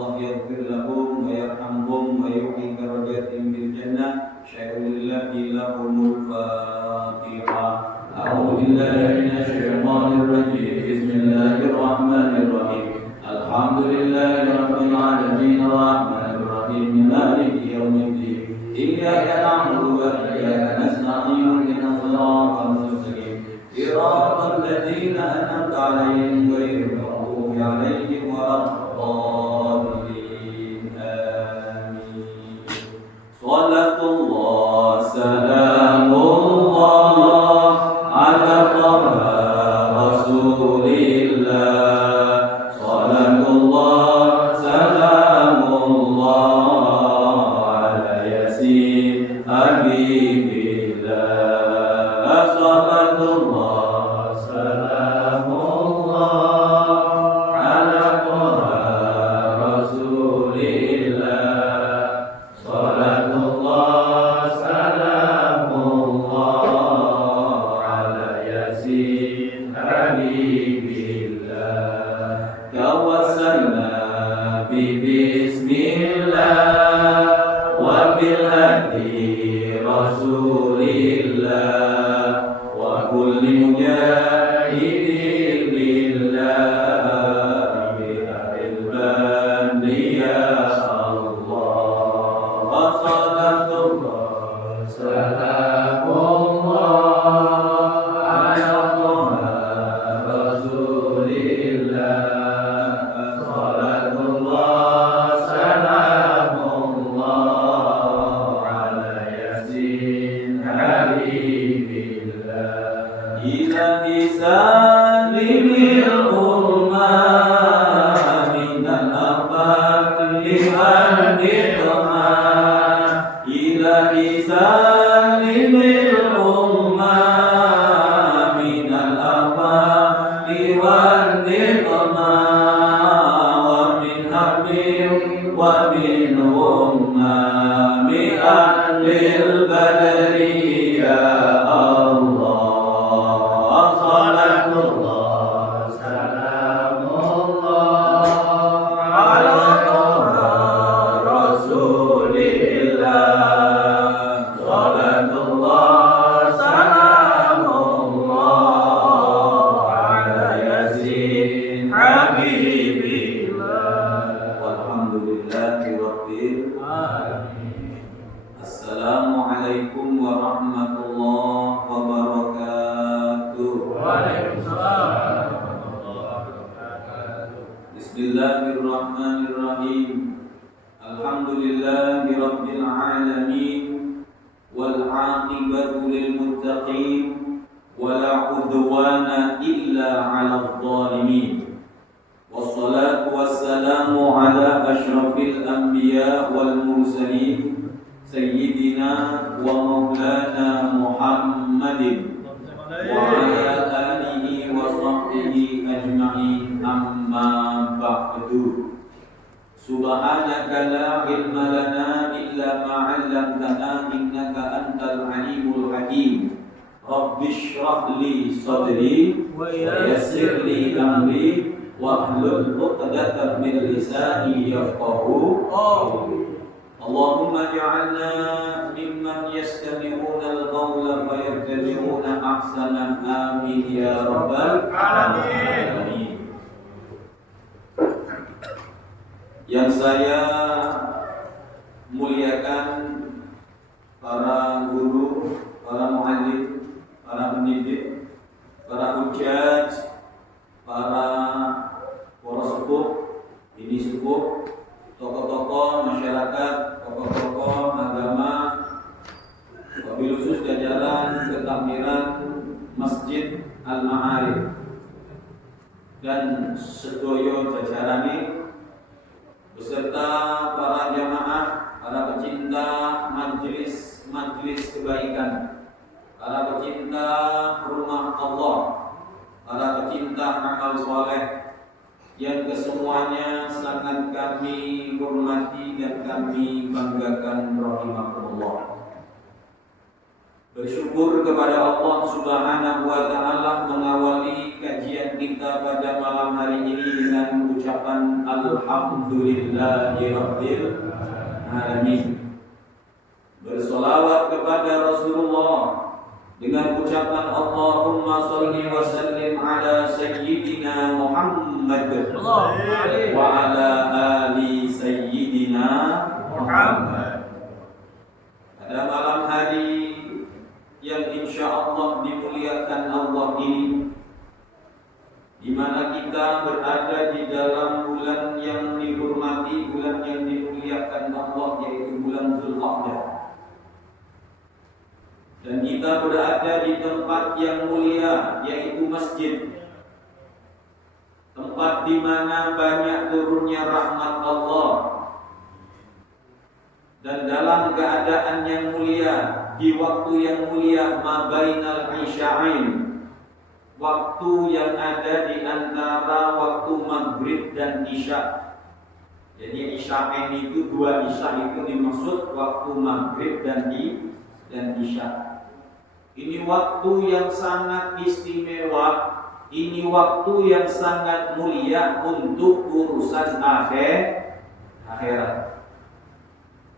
Allah yaghfir lahum wa yarhamhum wa yu'ti darajatin fil jannah. Syai'ulillahi lahumul Fatihah. A'udzu billahi minasy syaithanir rajim. Bismillahirrahmanirrahim. Alhamdulillahi rabbil alamin arrahmanir rahim maliki yaumiddin. Iyyaka na'budu wa iyyaka nasta'in ihdinas siratal mustaqim. Siratal ladzina an'amta 'alaihim ghairil maghdubi 'alaihim waladdallin. Amin. Salatullah salamullah ala Taha Rasulillah. Salatullah salamullah ala Yasin Habibillah. Salatullah salamullah ala Taha Rasulillah. Salatullah salamullah ala Yasin Habibillah. Tawassalna bi bismillah wa bil hadi Rasulillah wa kulli mujahidin lillah bi ilman ya Allah. Salatullah salamullah ala Taha Rasulillah. Salatullah salamullah ala Yasin Habibillah. Ilahi salimil ummah minal afati wal-niqmah. Ilahi salimil ummah minal afati wal-niqmah. Wa min habib wa min ummami ahlil badri ya Allah. Salatullah salamullah ala Taha Rasulillah. Salatullah salamullah ala Yasin Habibillah. Walhamdulillahi rabbil alamin. Assalamualaikum warahmatullahi wabarakatuh. Waalaikumsalam warahmatullahi wabarakatuh. Bismillahirrahmanirrahim. Alhamdulillahi rabbil alamin wal 'aqibatu lil muttaqin wala 'udwana illa 'alal zalimin. Wassalatu wassalamu ala asyrafil anbiya wal mursalin sayyidina wa maulana Muhammadin wa ala alihi wa sahbihi ajma'in. Amma ba'du. Subhanaka la ilma lana illa ma 'allamtana innaka antal alimul hakim. Rabbi shrah li sadri wa yassir li amri wahlul 'uqdatam min lisani yafqahu qawli. Allahumma ij'alna mimman yastami'una al-qawla fayattabi'una ahsana. Amin ya rabbal alamin. Yang saya muliakan para guru, para muallim, para pendidik, para hujjaj, para sepuh, ini sepuh, tokoh-tokoh masyarakat, tokoh-tokoh agama, wabil khusus jajaran ketakmiran Masjid Al-Ma'arif dan sedoyo jajarane beserta para jamaah, para pecinta majelis kebaikan, para pecinta rumah Allah, para pecinta amal soleh yang kesemuanya sangat kami hormati dan kami banggakan rahimahullah. Bersyukur kepada Allah Subhanahu wa taala mengawali kajian kita pada malam hari ini dengan ucapan Alhamdulillahirabbil alamin. Bersolawat kepada Rasulullah dengan ucapan Allahumma sholli wa sallim ala sayyidina Muhammad wa ala ali sayyidina Muhammad. Pada malam hari yang insya Allah dimuliakan Allah ini, di mana kita berada di dalam bulan yang dihormati, bulan yang dimuliakan Allah, yaitu bulan Zulqa'dah. Dan kita berada di tempat yang mulia, yaitu masjid, tempat di mana banyak turunnya rahmat Allah. Dan dalam keadaan yang mulia, di waktu yang mulia, mabainal isya'ain, waktu yang ada di antara waktu maghrib dan isya. Jadi isya'ain itu dua isya, itu dimaksud waktu maghrib dan isya. Ini waktu yang sangat istimewa, ini waktu yang sangat mulia untuk urusan akhirat.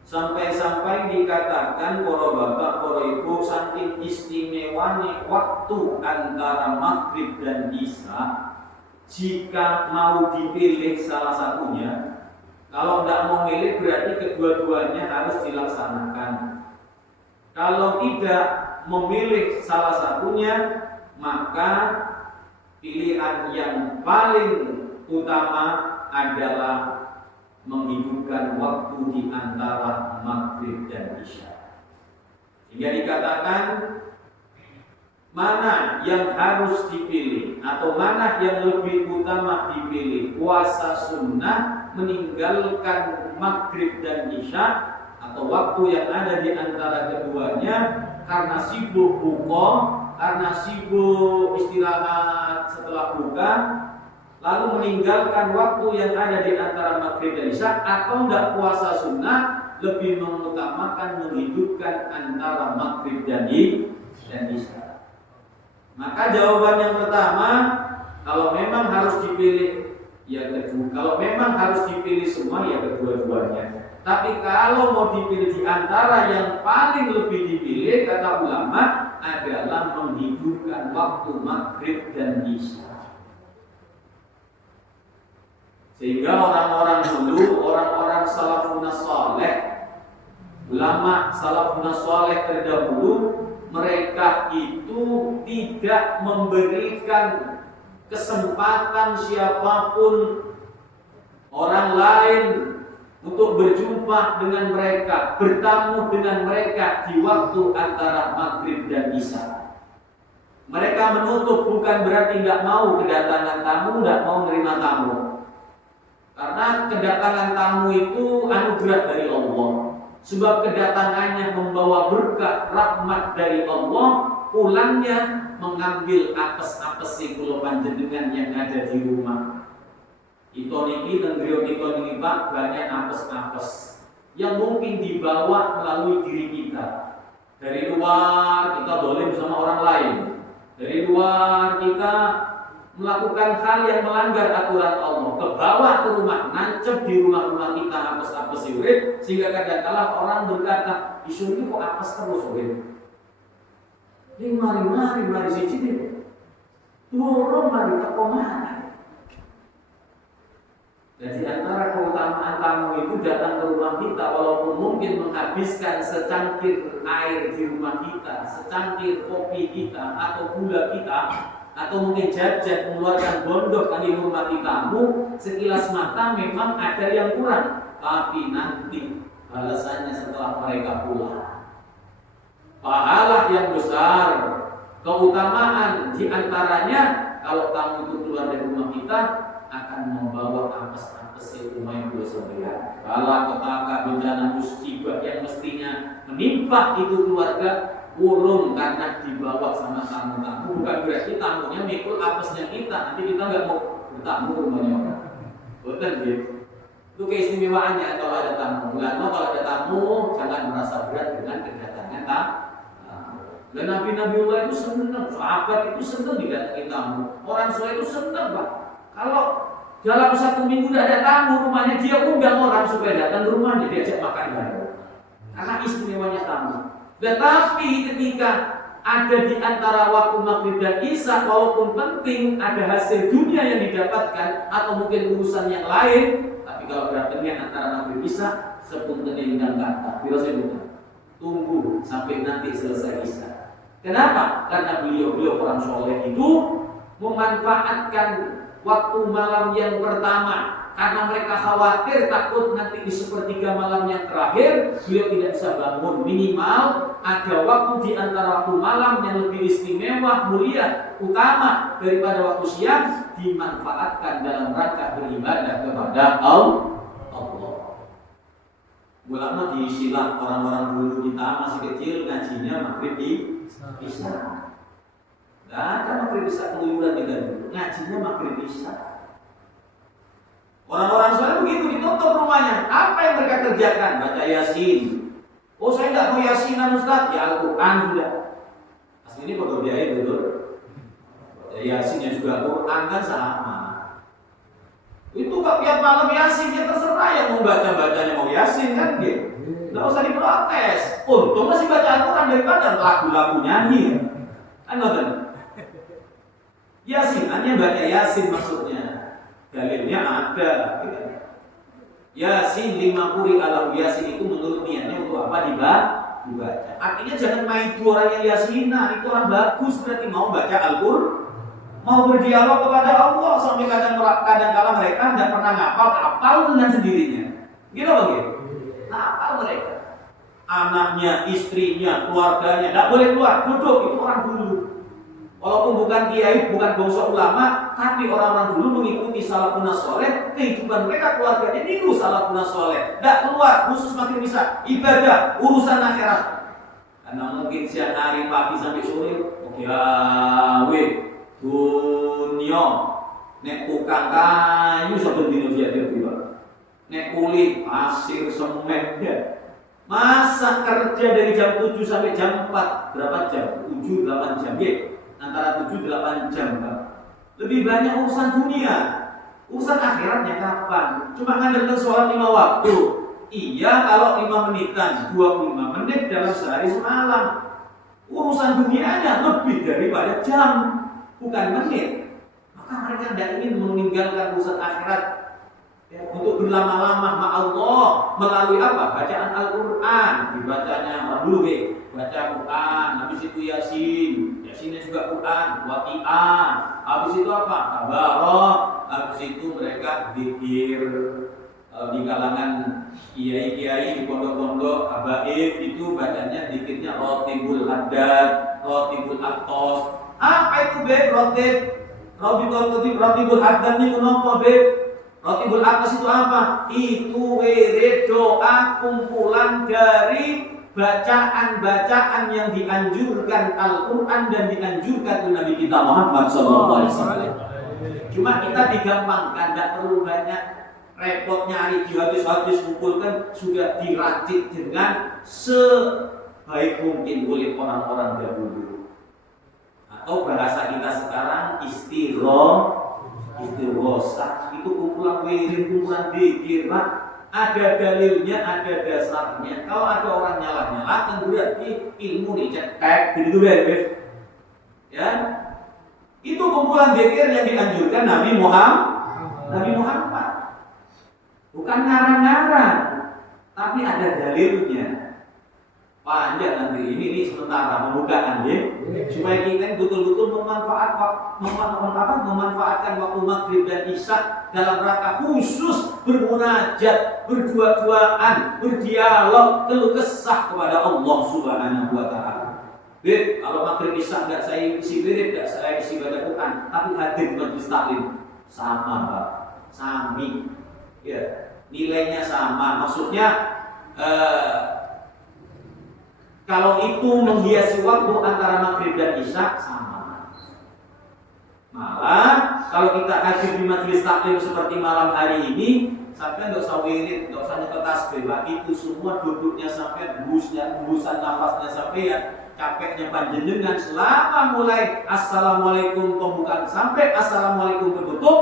Sampai-sampai dikatakan para bapak, para ibu, saking istimewanya waktu antara maghrib dan isya, jika mau dipilih salah satunya, kalau tidak mau milih berarti kedua-duanya harus dilaksanakan. Kalau tidak memilih salah satunya, maka pilihan yang paling utama adalah menghidupkan waktu di antara maghrib dan isya. Sehingga dikatakan mana yang harus dipilih atau mana yang lebih utama dipilih, puasa sunnah meninggalkan maghrib dan isya, atau waktu yang ada di antara keduanya karena sibuk buka, karena sibuk istirahat setelah buka, lalu meninggalkan waktu yang ada di antara maghrib dan isya, atau tidak puasa sunnah, lebih mengutamakan menghidupkan antara maghrib dan isya. Maka jawaban yang pertama, kalau memang harus dipilih, ya kedua. Kalau memang harus dipilih semua, ya kedua-duanya. Tapi kalau mau dipilih di antara yang paling lebih dipilih, kata ulama, adalah menghidupkan waktu maghrib dan isya. Sehingga orang-orang dulu, orang-orang salafun saleh, ulama salafun saleh terdahulu, mereka itu tidak memberikan kesempatan siapapun orang lain untuk berjumpa dengan mereka, bertamu dengan mereka di waktu antara maghrib dan isya. Mereka menutup, bukan berarti tidak mau kedatangan tamu, tidak mau menerima tamu. Karena kedatangan tamu itu anugerah dari Allah. Sebab kedatangannya membawa berkah rahmat dari Allah, pulangnya mengambil apes-apes si kula panjenengan yang ada di rumah. Ito niki dan beliau ito niki Pak, banyak apes-apes yang mungkin dibawa melalui diri kita. Dari luar kita dolim sama orang lain. Dari luar kita melakukan hal yang melanggar aturan Allah, ke bawah ke rumah, nancep di rumah-rumah kita apes-apes urip, sehingga kadang-kala orang berkata, isu ini kok apes terus urip. Ini mari siji iki. Turun mari teko mana? Jadi antara keutamaan tamu itu datang ke rumah kita, walaupun mungkin menghabiskan secangkir air di rumah kita, secangkir kopi kita atau gula kita, atau mungkin jajan mengeluarkan bondok di rumah tamu, sekilas mata memang ada yang kurang, tapi nanti balasannya setelah mereka pulang, pahala yang besar, keutamaan diantaranya kalau tamu itu keluar dari rumah kita akan membawa apes-apes rumah yang bersedia. Kalau petaka bencana musibah yang mestinya menimpa itu keluarga, urung karena dibawa sama tamu-tamu. Bukan berarti tamunya mikul apesnya kita, nanti kita nggak mau bertamu rumahnya orang. Betul gitu. Itu keistimewaannya kalau ada tamu. Kalau ada tamu jangan merasa berat dengan kedatangan tamu. Dan Nabi-Nabiullah itu senang, sahabat itu senang didatangin tamu. Orang soleh itu senang, Pak. Kalau dalam 1 minggu tidak ada tamu rumahnya, dia undang orang supaya datang ke rumahnya, diajak makan bareng. Karena istimewanya tamu. Tetapi ketika ada di antara waktu maghrib dan isya, walaupun penting ada hasil dunia yang didapatkan atau mungkin urusan yang lain, tapi kalau datangnya antara maghrib isya, sepunten ingkang kata, bila saya tunggu sampai nanti selesai isya. Kenapa? Karena beliau orang soleh itu memanfaatkan waktu malam yang pertama, karena mereka khawatir takut nanti di sepertiga malam yang terakhir beliau tidak bisa bangun. Minimal ada waktu di antara waktu malam yang lebih istimewa, mulia, utama daripada waktu siang, dimanfaatkan dalam rangka beribadah kepada Allah. Ulama diisilah orang-orang dulu kita masih kecil ngajinya maghrib di isya. Gak ada maghrib isya keluyuran kita dulu, ngajinya maghrib isya. Orang-orang soleh begitu ditutup rumahnya. Apa yang mereka kerjakan? Baca Yasin. Oh saya tidak mau Yasinan Ustaz, ya Al-Quran sudah. Aslinya pada biaya betul. Baca Yasin yang juga Quran kan sama. Itu kok tiap malam Yasin, ya terserah yang mau baca-bacanya mau Yasin kan gitu. Nggak usah diprotes. Untung masih baca Al-Quran daripada lagu-lagu nyanyi. Kan nonton? Yasinannya baca Yasin maksudnya. Dalilnya ada. Yasin 50 alam Yasin itu menurut niatnya untuk apa dibaca. Artinya jangan main itu orang yang Yasinan, itu orang bagus berarti mau baca Al-Quran. Mau berdialog kepada Allah sampai kadang-kala mereka tidak pernah ngapal dengan sendirinya. Gitu loh gitu. Ngapal mereka. Anaknya, istrinya, keluarganya tidak boleh keluar, duduk itu orang dulu. Walaupun bukan kiai, bukan bangsa ulama, tapi orang-orang dulu mengikuti salafun saleh, kehidupan mereka keluarganya niru salafun saleh. Tidak keluar, khusus makin bisa ibadah, urusan akhirat. Karena mungkin siang hari, pagi sampai sore, gawe dunia, nek tukang kayu sampai dino dia tiba. Nek kulit, pasir, semen, ya. Masa kerja dari jam 7 sampai jam 4, berapa jam? 7-8 jam, ya. Antara 7-8 jam, Pak. Lebih banyak urusan dunia. Urusan akhiratnya kapan? Cuma ngandalkan sholat 5 waktu. Iya, kalau 5 menitan, 25 menit dalam sehari semalam. Urusan dunianya lebih daripada jam, bukan menit. Maka mereka tidak ingin meninggalkan urusan akhirat ya, untuk berlama-lama sama Allah melalui apa? Bacaan Al-Quran. Dibacanya orang dulu, baca Quran, habis itu Yasin. Yasinnya juga Quran, Waqi'ah. Habis itu apa? Tabarok. Habis itu mereka zikir. Di kalangan kiai-kiai di pondok-pondok habaib itu bacanya zikirnya Rotibul Haddad, Rotibul Aqtos. Apa itu rotib? Rotibul Haddad ini kenapa Rotibul Aqtos itu apa? Itu wirid doa kumpulan dari bacaan-bacaan yang dianjurkan Al-Quran dan dianjurkan oleh Nabi kita Muhammad SAW. Cuma kita digampangkan, tidak perlu banyak repot nyari di hadis-hadis kumpulkan, sudah diracik dengan sebaik mungkin oleh orang-orang dahulu. Atau bahasa kita sekarang istighosah itu kumpulan wirid, kumpulan dzikir, Pak. Ada dalilnya, ada dasarnya. Kalau ada orang nyalah-nyalah, kan berarti ilmu dicetek, gitu beres. Ya, itu kumpulan dzikir yang dianjurkan Nabi Muhammad. Bukan ngarang-ngarang, tapi ada dalilnya. Panjang nanti ini sementara pembukaan ya, supaya kita betul-betul memanfaatkan waktu maghrib dan isya dalam rangka khusus bermunajat, berdua-duaan, berdialog, keluh kesah kepada Allah Subhanahu wa Ta'ala. Kalau maghrib isya enggak saya isi wirid, enggak saya isi baca Quran, tapi hadir majelis taklim sama, Pak, sami. Ya, nilainya sama. Maksudnya kalau itu menghiasi waktu antara maghrib dan isya sama. Malah kalau kita hadir di majelis taklim seperti malam hari ini, sampai nggak usah wirid, nggak usah nyetel tasbih, itu semua duduknya sampai hembusan nafasnya sampai ya capeknya panjenengan selama mulai assalamualaikum pembukaan sampai assalamualaikum penutup,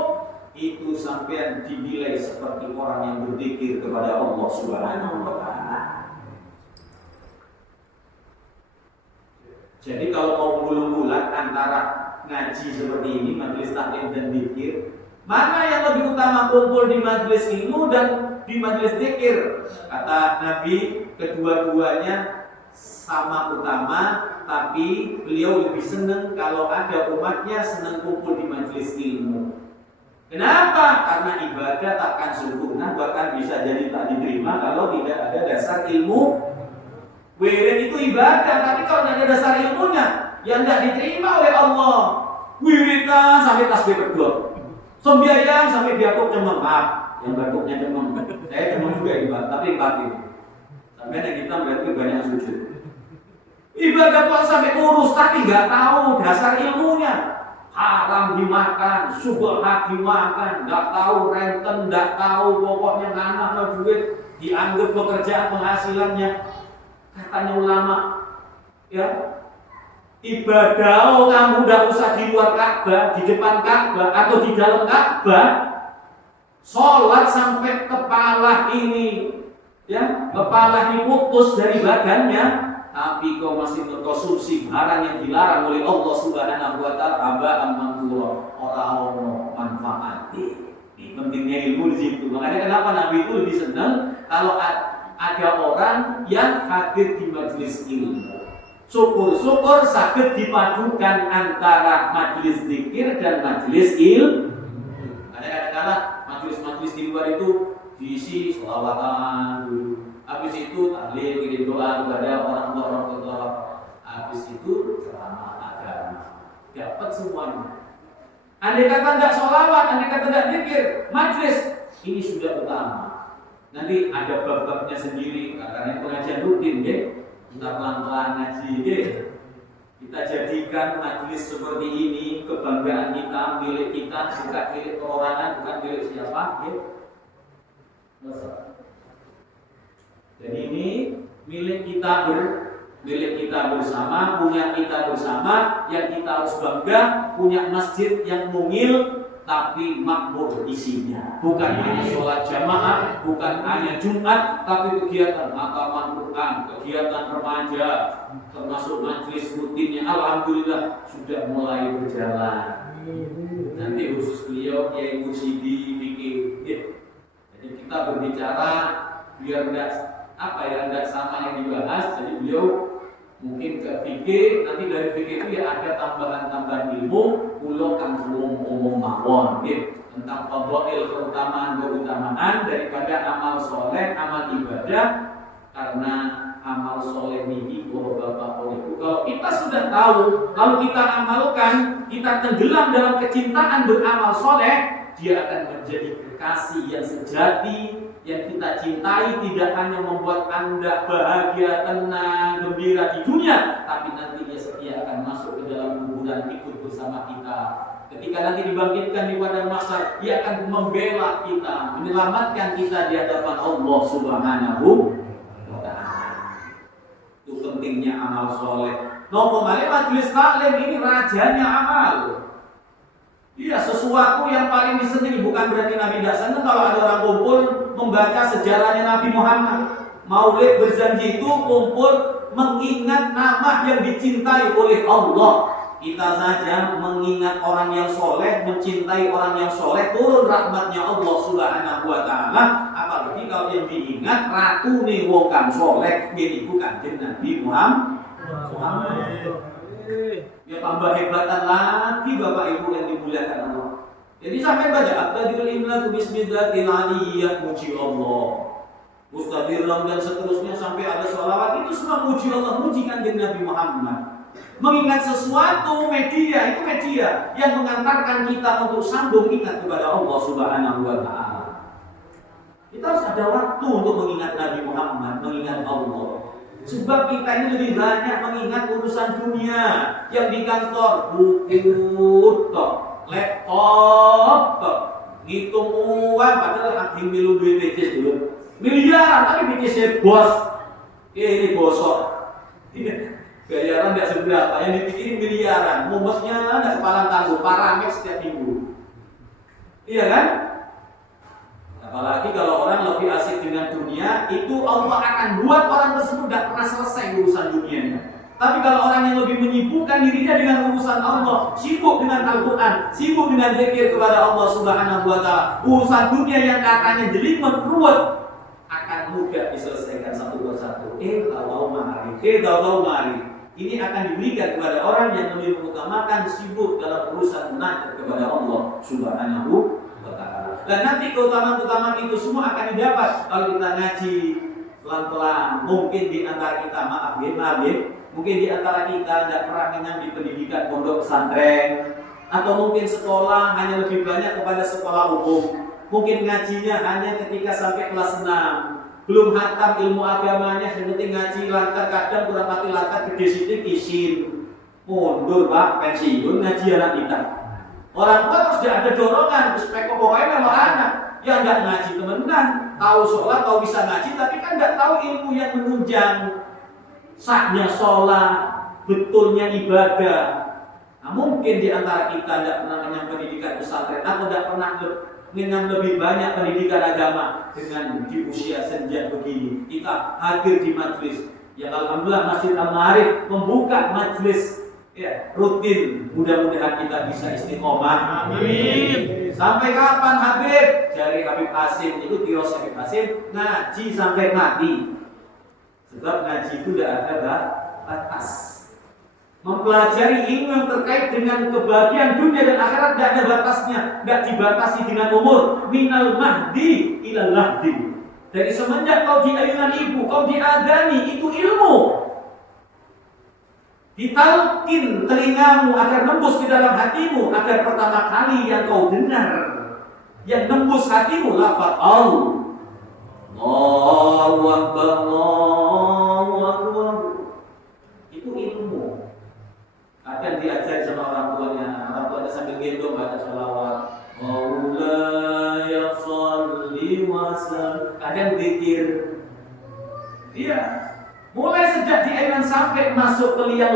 itu sampean dinilai seperti orang yang berzikir kepada Allah Subhanahu wa taala. Jadi kalau mau bulan-bulan antara ngaji seperti ini, majelis taklim dan zikir, mana yang lebih utama, kumpul di majelis ilmu dan di majelis zikir? Kata Nabi, kedua-duanya sama utama, tapi beliau lebih senang kalau ada umatnya senang kumpul di majelis ilmu. Kenapa? Karena ibadah takkan sempurna, bahkan bisa jadi tak diterima kalau tidak ada dasar ilmu. Wirid itu ibadah, tapi kalau tidak ada dasar ilmunya, yang tidak diterima oleh Allah. Wiridan sampai tasbih berdua, sembahyang sampai batuk cemeng. Yang batuknya cemeng, saya cemeng juga ibadah, tapi batin. Sampai yang kita berarti banyak sujud. Ibadah kok sampai urus, tapi nggak tahu dasar ilmunya. Haram dimakan, subhat dimakan, nggak tahu renten, nggak tahu pokoknya nganak duit, dianggap pekerjaan penghasilannya. Katanya ulama, ya ibadah kamu nggak usah di luar Ka'bah, di depan Ka'bah atau di dalam Ka'bah. Sholat sampai kepala ini, ya kepala ini putus dari badannya, tapi kau masih mengkonsumsi barang yang dilarang oleh Allah Subhanahu wa taala, aba'an manthura, orang manfaat. Ini pentingnya ilmu di situ. Makanya kenapa Nabi itu lebih senang kalau ada orang yang hadir di majelis ilmu. Syukur-syukur sakit dipadukan antara majelis zikir dan majelis ilmu. Kadang-kadang majelis-majelis di luar itu diisi sholawatan dulu. Habis itu tahlil, kirim doa kepada orang-orang tua. Habis itu ceramah agama. Dapat semuanya. Andai kata tidak sholawat, andai kata tidak zikir, majelis ini sudah utama. Nanti ada bab-babnya sendiri, karena pengajian rutin, ya. Kita pelan-pelan ngaji, ya. Kita jadikan majelis seperti ini kebanggaan kita, milik kita, bukan milik perorangan, bukan milik siapa, ya. Jadi ini milik kita bersama, punya kita bersama, yang kita harus bangga, punya masjid yang mungil tapi makmur isinya. Bukan hanya sholat jamaah, bukan hanya Jumat, tapi kegiatan hataman Quran, kegiatan remaja, termasuk majelis rutinnya. Alhamdulillah sudah mulai berjalan. Nanti khusus beliau Kiai Mursidi bikin. Jadi kita berbicara biar tidak sama yang dibahas. Jadi beliau mungkin ke fikih, nanti dari fikih itu ya ada tambahan-tambahan ilmu, pulau kan umum mawon, gitu, tentang fadhail, keutamaan daripada amal soleh, amal ibadah, karena amal soleh ini bapak olehku. Kalau kita sudah tahu, lalu kita amalkan, kita tenggelam dalam kecintaan beramal soleh, dia akan menjadi kekasih yang sejati, yang kita cintai, tidak hanya membuat Anda bahagia, tenang, gembira di dunia, tapi nanti dia setia akan masuk ke dalam kuburan ikut bersama kita. Ketika nanti dibangkitkan di padang mahsyar, dia akan membela kita, menyelamatkan kita di hadapan Allah Subhanahu wa taala. Itu pentingnya amal soleh. Nopo malih majelis taklim ini rajanya amal. Iya, sesuatu yang paling disenangi, bukan berarti Nabi tidak senang kalau ada orang kumpul membaca sejarahnya Nabi Muhammad. Maulid berjanji itu kumpul mengingat nama yang dicintai oleh Allah. Kita saja mengingat orang yang soleh, mencintai orang yang soleh, turun rahmatnya Allah Subhanahu wa taala. Apalagi kalau yang diingat ratu nih wong kang soleh, ini bukan Nabi Muhammad. Ya tambah hebatan lagi Bapak Ibu yang dimuliakan Allah. Jadi sampai baca Abdul Imla Bismillahirrahmanirrahim, muji Allah, Mustadirram dan seterusnya sampai ada sholawat, itu semua muji Allah, muji kanjeng Nabi Muhammad. Mengingat sesuatu media, itu media yang mengantarkan kita untuk sambung ingat kepada Allah Subhanahu wa taala. Kita harus ada waktu untuk mengingat Nabi Muhammad, mengingat Allah. Sebab kita ini lebih banyak mengingat urusan dunia yang di kantor, buku, laptop, ngitung uang, padahal hakim milu duit BPJS dulu miliaran, tapi BPJS bos, ini bosok. Bayaran nggak seberapa, yang dipikirin miliaran, mumusnya nggak kepala tangguh, paramek setiap minggu. Iya kan? Apalagi kalau orang lebih asik dengan dunia, itu Allah akan buat orang tersebut tidak pernah selesai urusan dunianya. Tapi kalau orang yang lebih menyibukkan dirinya dengan urusan Allah, sibuk dengan Al-Quran, sibuk dengan zikir kepada Allah Subhanahu wa Ta'ala, urusan dunia yang katanya jelimet ruwet akan mudah diselesaikan satu persatu. Tahu mari. Ini akan diberikan kepada orang yang lebih mengutamakan sibuk dalam urusan munajat kepada Allah Subhanahu wa Ta'ala. Dan nanti keutamaan-keutamaan itu semua akan didapat kalau kita ngaji pelan-pelan. Mungkin di antara kita, maaf, mungkin di antara kita tidak pernah menyambi pendidikan pondok pesantren, atau mungkin sekolah hanya lebih banyak kepada sekolah umum. Mungkin ngajinya hanya ketika sampai kelas 6, belum hatam ilmu agamanya, yang penting ngaji lantar, kadang kurang mati lantar, gede sidik isin, mundur pak, pensiun ngaji anak kita. Orang tua terus tidak ada dorongan, terus pokoknya memang anak yang nggak ngaji temenan, tahu sholat, tahu bisa ngaji, tapi kan nggak tahu ilmu yang menunjang. Sahnya sholat, betulnya ibadah. Nah, mungkin di antara kita tidak pernah menyambut pendidikan pesantren atau tidak pernah menyambut lebih banyak pendidikan agama. Dengan di usia senja begini, kita hadir di majelis yang alhamdulillah Masjid Al-Ma'arif membuka majelis rutin. Mudah-mudahan kita bisa istiqomah. Amin. Sampai kapan Habib? Dari Habib Hasim, itu kiros Habib Hasim, ngaji sampai mati. Sebab ngaji itu tidak ada batas. Mempelajari ilmu yang terkait dengan kebahagiaan dunia dan akhirat tidak ada batasnya, tidak dibatasi dengan umur. Minal mahdi ilal lahdi. Dari semenjak kau di ayunan ibu, kau diadani, itu ilmu. Ditalkin telingamu agar nembus ke dalam hatimu, agar pertama kali yang kau dengar, yang nembus hatimu lafaz Allah. Allahu Akbar, Allahu Akbar. Itu ilmu. Akan diajar sama orang tuanya sambil gendong baca sholawat. Maulaya sholli wa sallim. Kadang zikir. Iya. Mulai sejak di ayunan sampai masuk ke liang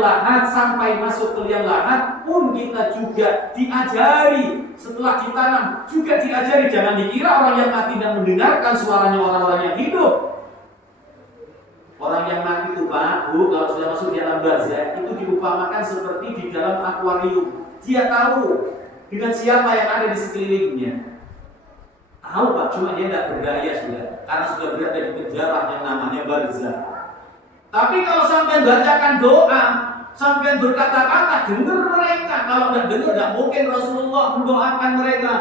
lahat, pun kita juga diajari. Setelah ditanam juga diajari. Jangan dikira orang yang mati dan mendengarkan suaranya orang-orang yang hidup. Orang yang mati itu Pak, Bu, kalau sudah masuk di alam barzah itu diumpamakan seperti di dalam akuarium. Dia tahu dengan siapa yang ada di sekelilingnya. Tahu Pak, cuma dia tidak berdaya sudah, karena sudah berada di penjara yang namanya barzah. Tapi kalau sampai bacakan doa, sampai berkata-kata, dengar mereka. Kalau tidak dengar, tidak mungkin Rasulullah mendoakan mereka.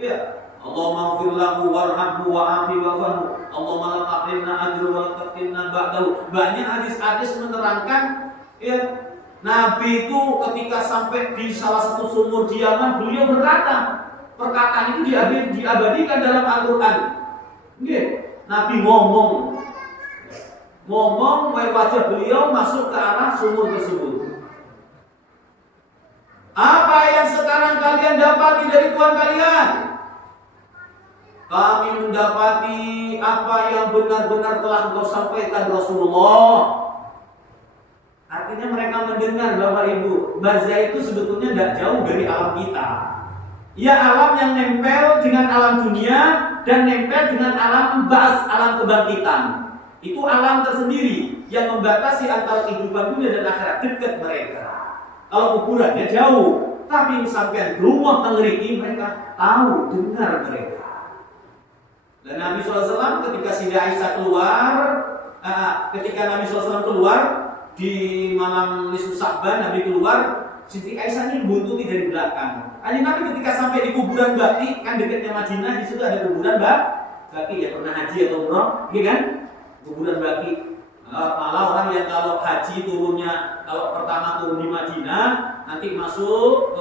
Ya, Allahumma ighfir lahu warhamhu wa'afi wa'afu. Allahumma la tahrimna ajru wa la taftinna ba'dahu. Banyak hadis-hadis menerangkan, ya, Nabi itu ketika sampai di salah satu sumur di Yaman, beliau berkata, perkataan itu diabadikan dalam Al-Quran. Nabi ngomong wajah beliau masuk ke arah sumur tersebut. Apa yang sekarang kalian dapati dari Tuhan kalian? Kami mendapati apa yang benar-benar telah engkau sampaikan Rasulullah. Artinya mereka mendengar Bapak Ibu, barzah itu sebetulnya tidak jauh dari alam kita. Ya, alam yang nempel dengan alam dunia dan nempel dengan alam ba'ats, alam kebangkitan. Itu alam tersendiri yang membatasi antara kehidupan dunia dan akhirat, dekat mereka. Kalau kuburannya jauh, tapi sampai rumah tengeriki mereka tahu, dengar mereka. Dan Nabi SAW ketika Siti Aisyah keluar di malam nisfu Sa'ban, Nabi keluar, Siti Aisyah ini buntuti dari belakang. Nabi ketika sampai di kuburan Baqi, kan dekatnya Madinah, di situ ada kuburan Baqi, ya pernah haji atau umrah, gitu kan? Kuburan Baqi. Malah orang yang kalau haji turunnya, kalau pertama turun di Madinah, nanti masuk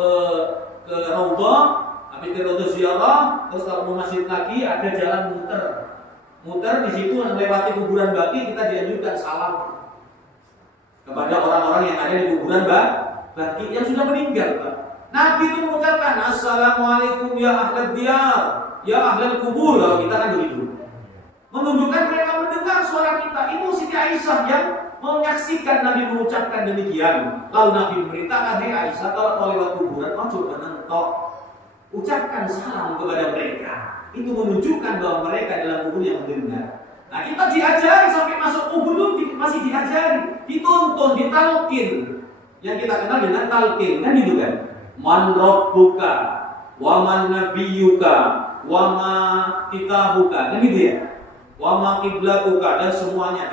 ke Raudhah, habis ke Raudhah ziarah, terus kalau mau masjid lagi ada jalan muter di situ melewati kuburan Baqi, kita dianjurkan salam kepada orang-orang yang ada di kuburan Baqi yang sudah meninggal, Pak. Nabi itu mengucapkan assalamualaikum ya ahlal diyar, ya ahlal kubur, kalau kita kan begitu. Menunjukkan mereka mendengar suara kita. Itu Siti Aisyah yang menyaksikan Nabi mengucapkan demikian. Lalu Nabi memberitakan, "Hei Aisyah, kalau lewat kuburan, coba nentok, ucapkan salam kepada mereka." Itu menunjukkan bahwa mereka dalam kubur yang mendengar. Nah, kita diajari sampai masuk kubur masih diajari, dituntun, ditalkin. Yang kita kenal dengan talqin, kan gitu kan? Man rabbuka wa man nabiyyuka wa ma kitabuka, kan gitu ya? Wa ma qiblatuka, dan semuanya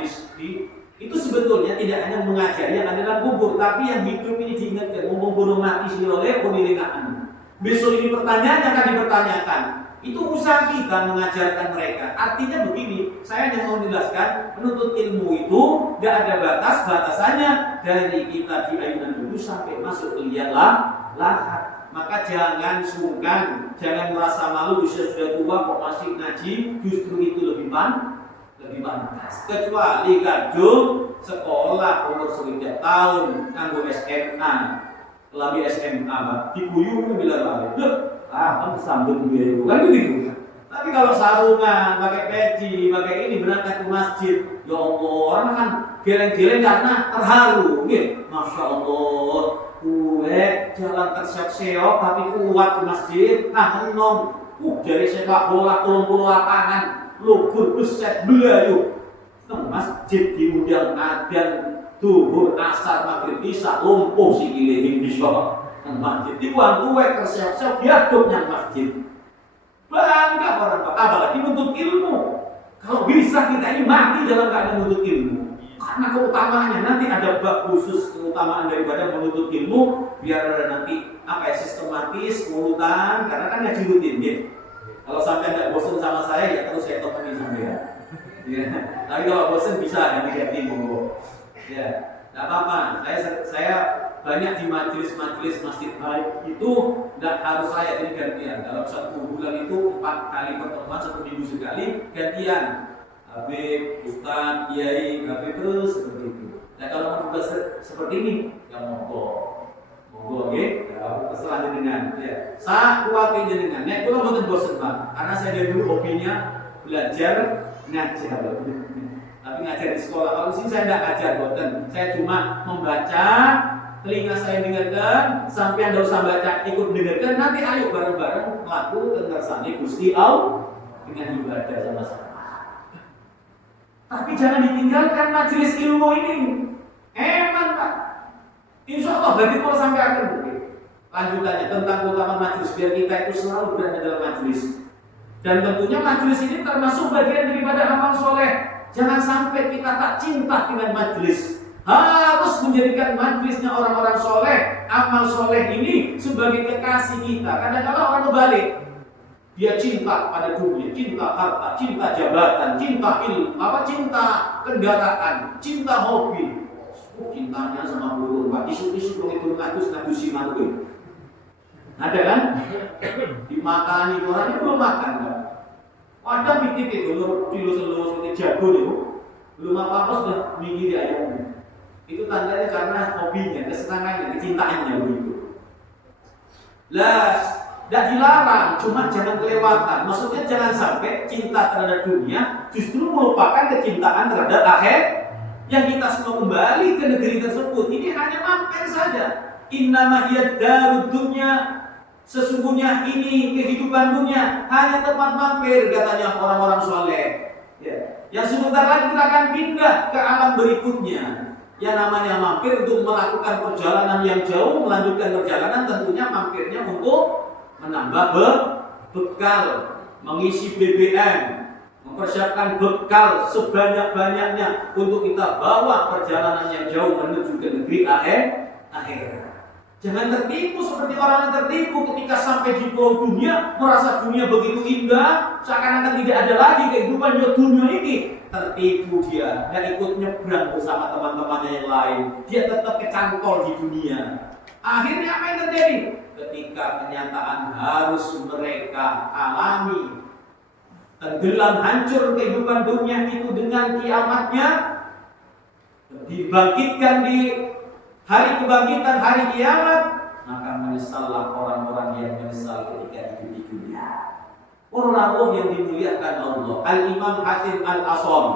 itu sebetulnya tidak hanya mengajari yang ada dalam kubur, tapi yang hidup ini diingatkan. Ngomong burung mati siloleh pemilingan. Besok ini pertanyaan yang akan dipertanyakan. Itu usaha kita mengajarkan mereka. Artinya begini, saya hanya mau menjelaskan, menuntut ilmu itu tidak ada batasannya dari kita di ayunan dulu sampai masuk ke liang lahat. Maka jangan sungkan, jangan merasa malu usia sudah tua kok masih ngaji, justru itu lebih pantas. Kecuali kadung sekolah umur 11 tahun, nganggo SMA, lebih SMA, diguyur bilang balik. Kan sambut dia itu kan gitu. Tapi kalau sarungan, pakai peci, pakai ini berangkat ke masjid, ya Allah, orang kan geleng-geleng karena terharu, gitu. Masya Allah, gue jalan terseok-seok tapi kuat ke masjid. Nah, dari sepak bola 30 lapangan, lugur beset belayu. Masjid diundang adzan zuhur, asar, maghrib, isya, lumpuh sikile ning bisa. Masjid dibuang kue terseok-seok diaduknya masjid. Bangga orang Pak, apalagi menuntut ilmu. Kalau bisa kita ini mati dalam keadaan menuntut ilmu. Karena keutamaannya nanti ada bab khusus keutamaan daripada menuntut ilmu, biar ada nanti sistematis urutan, karena kan ngaji rutin ya. Kalau sampai nggak bosan sama saya ya terus saya temani sampai ya. Tapi kalau bosan bisa ganti-ganti monggo. Ya, nggak apa-apa. Saya banyak di majelis masjid baik itu tidak harus saya jadi gantian. Dalam 1 bulan itu 4 kali pertemuan, 1 minggu sekali gantian. Habib, Ustaz, Kiai, Habib terus seperti itu. Nah kalau mau seperti ini, ya monggo, ya, terserah dengan ya. Saya kuatin dengan. Nek kalau mau bosan Pak, karena saya dari dulu hobinya belajar ngajar. Tapi ngajar di sekolah. Kalau sini saya tidak ngajar, boten. Saya cuma membaca. Telinga saya dengarkan, sampai Anda usah baca, ikut dengarkan, nanti ayo bareng-bareng melaku tengersani Gusti Allah dengan ibadah sama-sama. Tapi jangan ditinggalkan majelis ilmu ini. Eman Pak. Insya Allah berarti kalau sampai akhir mungkin. Lanjutannya tentang keutamaan majelis, biar kita itu selalu berada dalam majelis. Dan tentunya majelis ini termasuk bagian daripada amal soleh. Jangan sampai kita tak cinta dengan majelis. Harus menjadikan majelisnya orang-orang soleh, amal soleh ini sebagai kekasih kita. Kadang-kadang orang kebalik, dia cinta pada dunia, cinta harta, cinta jabatan, cinta ilmu, cinta kendaraan, cinta hobi. Cintanya sama burung, Pak. Isu-isu itu ngadusi malu. Ada kan? Dimakani orang itu belum makan, Pak. Ada bitik itu, dilus-lus, jago itu, belum apa-apa sudah minggir ayamnya. Itu tandanya karena hobinya, kesenangannya, kecintaannya begitu. Lah, tidak dilarang, cuma jangan kelewatan. Maksudnya jangan sampai cinta terhadap dunia justru melupakan kecintaan terhadap akhir. Yang kita semua kembali ke negeri tersebut, ini hanya mampir saja. Innama hiya darud dunya, sesungguhnya ini kehidupan dunia hanya tempat mampir, katanya orang-orang soleh. Ya. Yang sebentar lagi kita akan pindah ke alam berikutnya. Yang namanya mampir untuk melakukan perjalanan yang jauh, melanjutkan perjalanan, tentunya mampirnya untuk menambah bekal, mengisi BBM, mempersiapkan bekal sebanyak-banyaknya untuk kita bawa perjalanan yang jauh menuju ke negeri akhirat. Jangan tertipu seperti orang yang tertipu ketika sampai di pulau dunia, merasa dunia begitu indah, seakan-akan tidak ada lagi kehidupan di dunia ini. Tertipu dia, dan ikut nyebrang bersama teman-temannya yang lain. Dia tetap kecantol di dunia. Akhirnya apa yang terjadi? Ketika kenyataan harus mereka alami, tenggelam hancur kehidupan dunia itu dengan kiamatnya, dibangkitkan di hari kebangkitan, hari kiamat, maka menyesallah orang-orang yang menyesal ketika hidup di dunia. Orang-orang yang dimuliakan Allah, Al-Imam Hatim Al-Asam,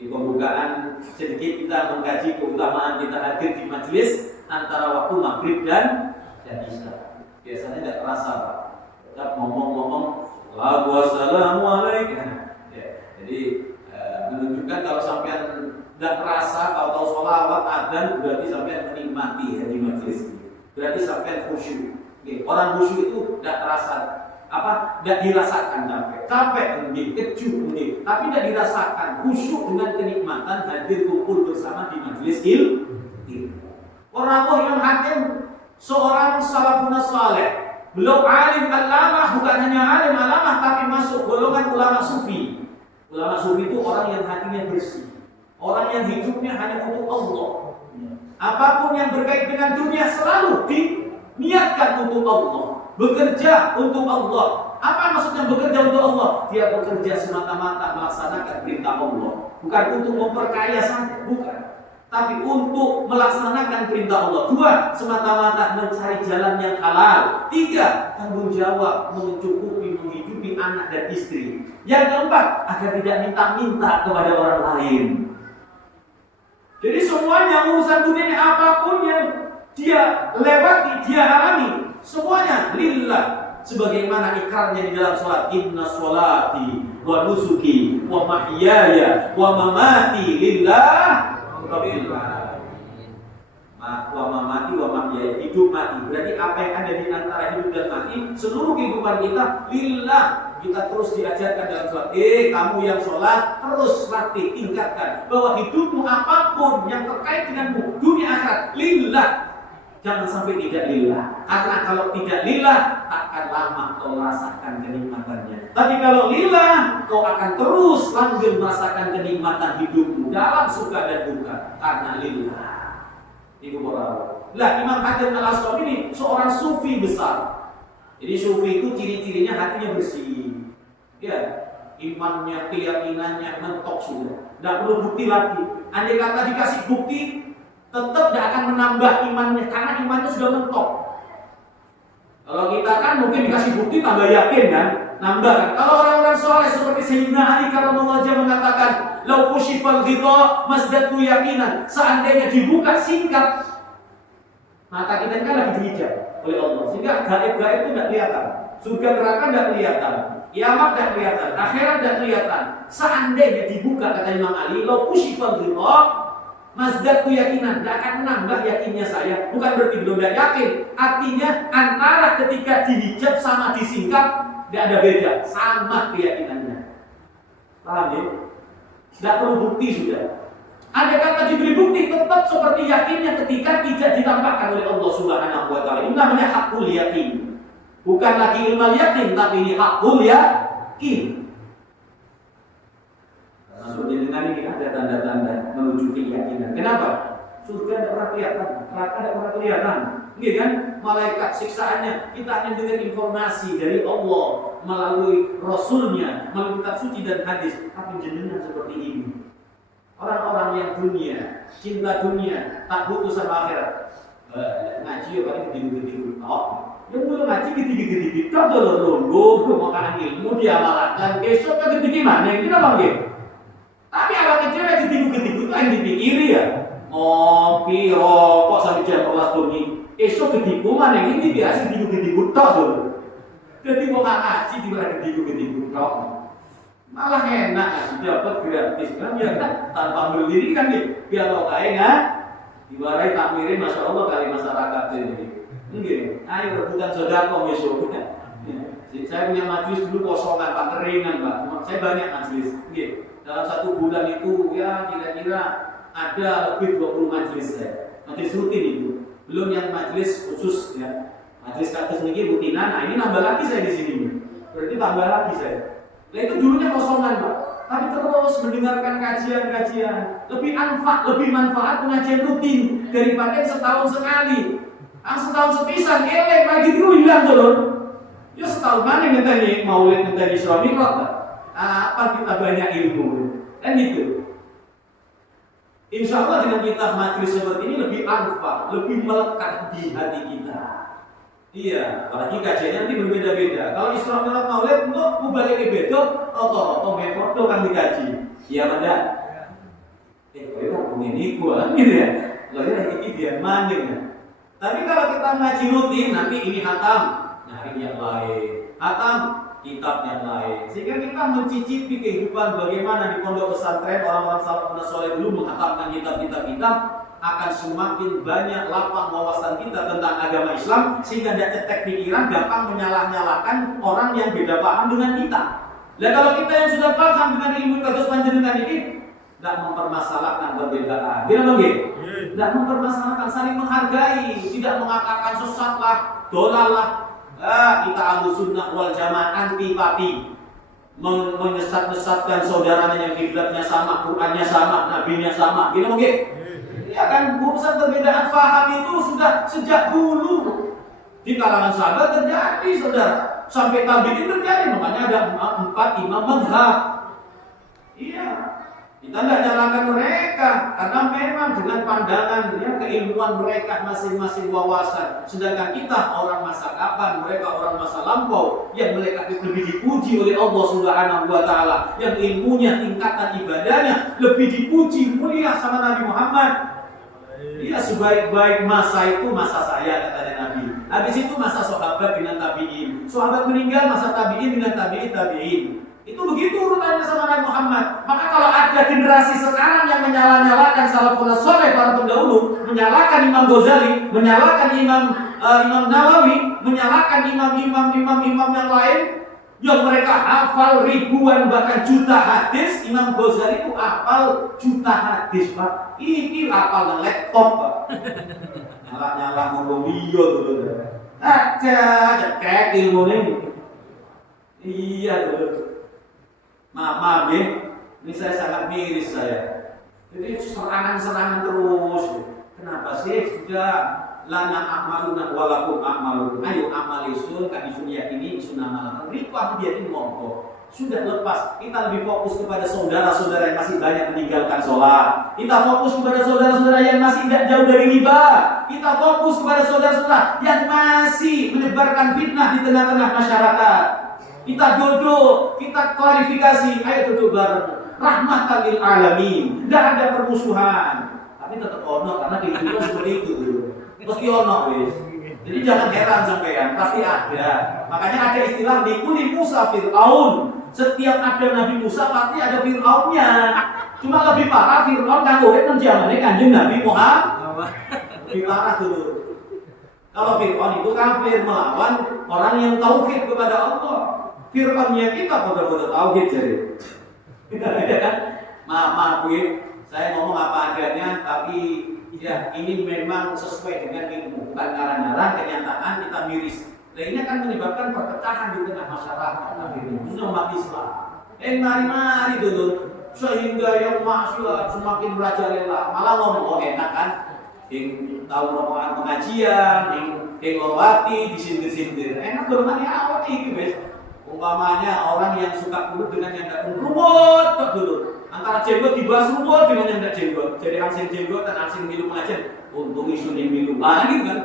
Di pembukaan sedikit kita mengkaji keutamaan kita hadir di majelis antara waktu maghrib dan isya. Biasanya tidak terasa Pak. Kita ngomong-ngomong Wassalamualaikum. Ya, jadi menunjukkan kalau sampean tidak terasa, kalau tahu sholawat adzan berarti sampean menikmati ya di majelis ini. Berarti sampean khusyuk. Orang khusyuk itu tidak terasa tidak dirasakan capek mungkin, kecut mungkin, tapi tidak dirasakan khusyuk dengan kenikmatan hadir kumpul bersama di majelis ilmu. Orang Imam Hakim seorang salafun saleh, beliau alim alamah, bukan hanya alim alamah tapi masuk golongan ulama sufi. Ulama sufi itu orang yang hatinya bersih, orang yang hidupnya hanya untuk Allah. Apapun yang berkait dengan dunia selalu diniatkan untuk Allah. Bekerja untuk Allah. Apa maksudnya bekerja untuk Allah? Dia bekerja semata-mata melaksanakan perintah Allah. Bukan untuk memperkaya saja, bukan. Tapi untuk melaksanakan perintah Allah. 2, semata-mata mencari jalan yang halal. 3, tanggung jawab mencukupi, menghidupi anak dan istri. Yang keempat, agar tidak minta-minta kepada orang lain. Jadi semuanya urusan dunia apapun yang dia lewati, dia alami, semuanya lillah, sebagaimana ikrarnya di dalam salat, inna sholati wa nusuki wa mahyaya wa mamati lillah rabbil alamin. Wa mamati wa mahyaya, hidup mati. Berarti apa yang ada di antara hidup dan mati, seluruh kehidupan kita lillah. Kita terus diajarkan dalam salat, kamu yang sholat terus latih, tingkatkan bahwa hidupmu apapun yang terkait denganmu dunia akhirat lillah. Jangan sampai tidak lillah. Karena kalau tidak lillah, takkan lama kau merasakan kenikmatannya. Tapi kalau lillah, kau akan terus lanjut merasakan kenikmatan hidupmu dalam suka dan duka. Karena lillah. Ibu Bapak. Lah Imam Hajar Al-Asqalani ini seorang sufi besar. Jadi sufi itu ciri-cirinya hatinya bersih. Ya, imannya, keyakinannya mentok sudah. Tidak perlu bukti lagi. Andai kata dikasih bukti, tetap tidak akan menambah imannya karena imannya sudah mentok. Kalau kita kan mungkin dikasih bukti tambah yakin kan, nambah kan. Kalau orang-orang soleh seperti Sayyidina Ali karramallahu wajhahu mengatakan, "Lau kushifal ghita masdatu yakinan." Seandainya dibuka singkat, mata kita kan lagi dihijab oleh Allah, sehingga gaib-gaib itu tidak kelihatan. Surga neraka tidak kelihatan, kiamat tidak kelihatan, akhirat tidak kelihatan. Seandainya dibuka, kata Imam Ali, "Lau kushifal ghita masdaq keyakinan," tidak akan menambah yakinnya saya. Bukan berarti belum tidak yakin. Artinya antara ketika dihijab sama disingkap tidak ada beda, sama keyakinannya. Paham ya? Tidak perlu bukti sudah. Ada kata diberi bukti tetap seperti yakinnya ketika tidak ditampakkan oleh Allah Subhanahu wa taala. Ini namanya hakul yakin. Bukan lagi ilmu yakin, tapi ini hakul yakin. Maksudnya dengan ini ada tanda-tanda menuju keyakinan. Kenapa? Surga tidak pernah kelihatan, neraka tidak pernah kelihatan. Ini kan malaikat siksaannya kita hanya dengar informasi dari Allah melalui Rasulnya, melalui kitab suci dan hadis. Tapi jenengan seperti ini. Orang-orang yang dunia, cinta dunia, tak butuh sama akhirat. Ngaji ya paling gede-gede. Yang mulai ngaji gede-gede. Kita dolor-dolor, makanan ilmu diamalkan. Besok kan gede gimana? Ini apa gitu? Tapi awal kecil yang gede-gede itu yang dipikiri ya. Ngopi, rokok sampai jam 12 bunyi. Esok gede mana? Ini biasa gede-gede tok tuh. Jadi mau ngaji di mana gede-gede tok. Malah enak, dapat gratis kan ya kan, tanpa berdiri kan gitu. Biar lo kaya nggak, diwarai takmirin, masya Allah kali masyarakat ini. Mungkin, ayo rebutan sodako besok. Saya punya majelis dulu kosongan, Pak, keringan Pak. Saya banyak majelis. Dalam 1 bulan itu ya kira-kira ada lebih 20 majelis saya. Majelis rutin itu, belum yang majelis khusus ya. Majelis kados niki rutinan. Nah ini nambah lagi saya di sini. Berarti tambah lagi saya. Nah itu dulunya kosongan Pak, tapi terus mendengarkan kajian-kajian. Lebih manfaat pengajian rutin daripada setahun sekali. Setahun sepisan, elek lagi dulu hilang dulu. Ya setahun mana ngenteni maulid, ngenteni Isra Mi'raj. Apa kita banyak ilmu, kan gitu. Insya Allah dengan kita majelis seperti ini lebih manfaat, lebih melekat di hati kita. Iya, apalagi kajiannya nanti berbeda-beda. Kalau Isra Mi'raj Maulid untuk balik ke beda, rata-rata metode kan dikaji. Iya, Anda. Kok ini gua gitu ya. Ini dia maning ya. Tapi kalau kita ngaji rutin, nanti ini hatam, nyari yang lain, hatam kitab yang lain, sehingga kita mencicipi kehidupan bagaimana di pondok pesantren orang-orang salafus saleh dulu menghatamkan kitab-kitab kita, akan semakin banyak lapang wawasan kita tentang agama Islam, sehingga tidak cetek pikiran, gampang menyalah-nyalahkan orang yang beda paham dengan kita. Dan kalau kita yang sudah paham dengan ilmu kados panjenengan ini, tidak mempermasalahkan perbedaan, tidak mempermasalahkan, saling menghargai, tidak mengatakan sesatlah, dolalah. Kita Ahlus Sunnah wal Jamaah anti-pati, menyesat-nyesatkan saudaranya yang kiblatnya sama, Qur'annya sama, nabinya sama, gitu mungkin. Ya kan, urusan perbedaan faham itu sudah sejak dulu di kalangan sahabat terjadi, saudara. Sampai tabi'in terjadi, makanya ada 4 imam mazhab. Iya, kita tidak nyalakan mereka karena memang dengan pandangan ya, keilmuan mereka masing-masing wawasan. Sedangkan kita orang masa kapan, mereka orang masa lampau, yang mereka lebih dipuji oleh Allah Subhanahu wa taala, yang ilmunya, tingkatan ibadahnya lebih dipuji mulia sama Nabi Muhammad. Iya, sebaik-baik masa itu masa saya, kata Nabi. Habis itu masa sahabat dengan tabi'in. Sahabat meninggal, masa tabi'in dengan tabi'in. Itu begitu urutannya sama Nabi Muhammad. Maka kalau ada generasi sekarang yang menyalah-nyalakan salafus saleh para pendahulu, menyalahkan Imam Ghazali, menyalahkan Imam Nawawi, menyalahkan imam-imam yang lain yang mereka hafal ribuan bahkan juta hadis. Imam Ghazali itu hafal juta hadis, Pak. Ini hafal laptop, Pak. Nyala-nyala ngomong video tuh. Aja cekek ilmu ini. Iya tuh. Maaf ya, ini saya sangat miris saya. Jadi serangan-serangan terus. Kenapa sih? Sudah lana amaluna walakum amalun. Ayo amal isun, kan isun yakini isun amalan. Ripah dia ini monggo. Sudah lepas. Kita lebih fokus kepada saudara-saudara yang masih banyak meninggalkan sholat. Kita fokus kepada saudara-saudara yang masih tidak jauh dari riba. Kita fokus kepada saudara-saudara yang masih menyebarkan fitnah di tengah-tengah masyarakat. Kita duduk, kita klarifikasi, ayo duduk bareng. Rahmatan lil alamin, tidak ada permusuhan. Tapi tetap ono karena kehidupan seperti itu. Mesti ono wis. Jadi jangan heran sampean, pasti ada. Makanya ada istilah likuli Musa Fir'aun. Setiap ada Nabi Musa pasti ada Fir'aunnya. Cuma lebih parah Fir'aun kan urip nang zamane Kanjeng Nabi Muhammad. Lebih parah dulu. Kalau Fir'aun itu kafir melawan orang yang tauhid kepada Allah. Fir'aunnya kita betul-betul tauhid jadi. Maaf, saya ngomong apa adanya, tapi ya ini memang sesuai dengan ilmu, bukan karang-karang, kenyataan kita miris. Dan ini akan menyebabkan perpecahan di tengah masyarakat akhirnya, khususnya umat Islam. Mari dulu, sehingga yang masyarakat semakin merajalela, malah ngomong enak kan, yang tahu rombongan pengajian, yang lewati, disindir-sindir, enak bermani awal ini guys. Umpamanya orang yang suka kurut dengan yang tidak kurut dulu. Antara jenggot dibahas ruwet dengan yang tidak jenggot. Jadi asing jenggot dan asing milu pengajian. Untung isu di milu, gitu kan?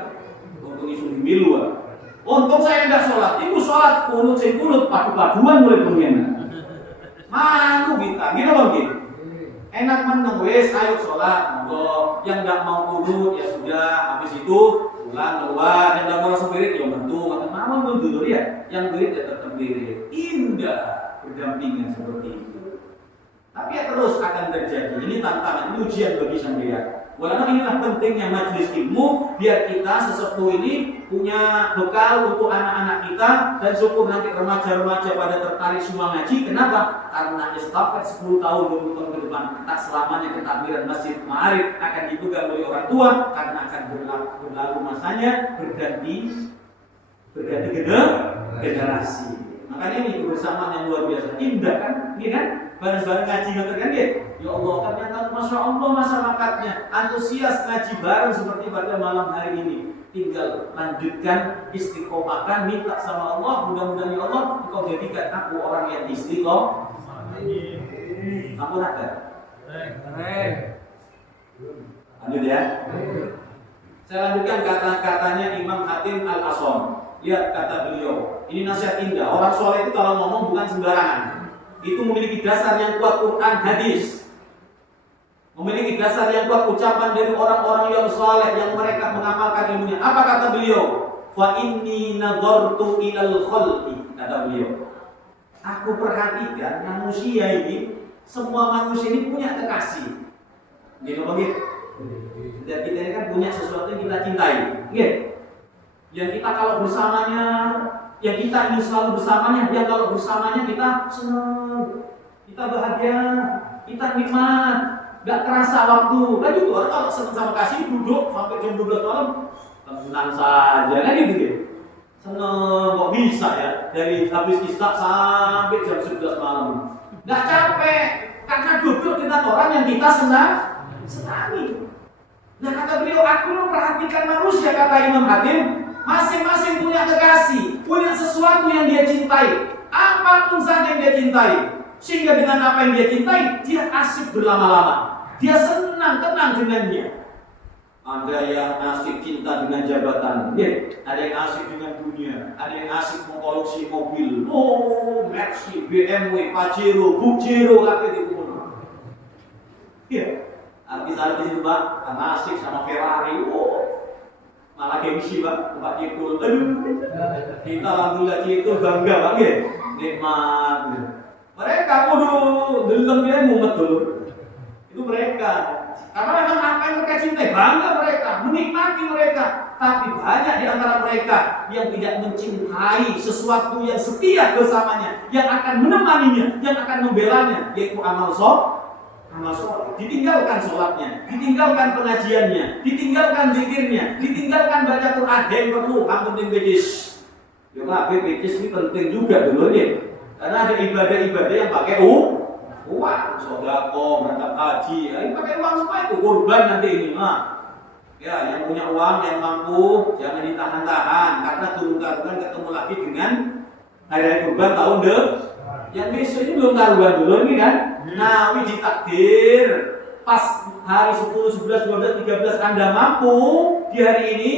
Untung isu di milu. Untung saya tidak sholat. Ibu sholat kurut sing kurut padu-paduan mulai bunyian. Malu kita, gitu loh gitu. Enak meneng wes, ayo sholat. Monggo. Yang tidak mau kurut ya sudah. Habis itu pulang keluar. Yang tidak mau langsung wirid ya bantu. Mama dulu ya. Yang wirid ya tetap wirid. Indah berdampingan seperti itu. Tapi ya terus akan terjadi. Ini tantangan, ini ujian bagi sampeyan. Walaupun inilah pentingnya majelis ilmu, biar kita sesepuh ini punya bekal untuk anak-anak kita, dan syukur nanti remaja-remaja pada tertarik semua ngaji. Kenapa? Karena estafet 10 tahun 20 tahun ke depan, tak selamanya ketakbiran Masjid Ma'arif akan dipegang oleh orang tua, karena akan berlalu masanya, berganti generasi. Makanya ini kebersamaan yang luar biasa, indah kan? Ini kan? Bareng-bareng ngaji ngerti kan ya? Ya Allah, ternyata Masya Allah masyarakatnya antusias ngaji bareng seperti pada malam hari ini. Tinggal lanjutkan, istiqomahkan, minta sama Allah, mudah-mudahan ya Allah engkau jadikan aku orang yang istiqomah. Ampun ada? Lanjut ya. Saya lanjutkan kata-katanya Imam Hatim Al-Asam. Lihat kata beliau, ini nasihat indah. Orang soleh itu kalau ngomong bukan sembarangan. Itu memiliki dasar yang kuat Quran hadis. memiliki dasar yang kuat ucapan dari orang-orang yang saleh yang mereka mengamalkan ilmunya. Apa kata beliau? Fa inni nadhartu ilal khalqi, kata beliau. Aku perhatikan manusia ini, semua manusia ini punya kekasih. Gitu begitu. Dan kita ini kan punya sesuatu yang kita cintai. Gitu. Yang kita kalau bersamanya, yang kita ingin selalu bersamanya, yang kalau bersamanya kita senang, kita bahagia, kita nikmat, gak terasa waktu. Kan itu orang kalau senang sama kasih duduk sampai jam 12 malam, tenang saja, kan gitu. Senang, kok bisa ya dari habis isya sampai jam 11 malam. Gak capek karena duduk dengan orang yang kita senangi. Nah kata beliau, aku memperhatikan manusia, kata Imam Hatim, masing-masing punya kekasih, punya sesuatu yang dia cintai, apapun saja yang dia cintai. Sehingga dengan apa yang dia cintai, dia asik berlama-lama, dia senang, tenang dengannya. Ada yang asik cinta dengan jabatan, ada yang asik dengan dunia, ada yang asik mengkoleksi mobil. Oh, Mercy, BMW, Pajero, Bujero, apa itu? Artis-artis itu Pak, karena asik sama Ferrari. Oh, malah gengsi Pak, Pak Cipul. Aduh, kita alhamdulillah itu bangga Pak, nikmat. Mereka, waduh, delem dia mumet dulu. Itu mereka. Karena memang apa yang mereka cintai, bangga mereka, menikmati mereka. Tapi banyak di antara mereka yang tidak mencintai sesuatu yang setia bersamanya, yang akan menemaninya, yang akan membelanya, yaitu amal soleh. Ditinggalkan sholatnya, ditinggalkan pengajiannya, ditinggalkan zikirnya, ditinggalkan baca Quran. Yang perlu penting betis. Ya Pak, betis ini penting juga dulu ya. Karena ada ibadah-ibadah yang pakai uang, sodako, berangkat haji, ini pakai uang semua itu, kurban nanti ini. Nah, ya yang punya uang, yang mampu, jangan ditahan-tahan, karena turun-turun ketemu lagi dengan hari kurban tahun depan. Yang besok ini belum karuan dulu ini kan. Nah, ditakdir pas hari 10, 11, 12, 13 Anda mampu di hari ini,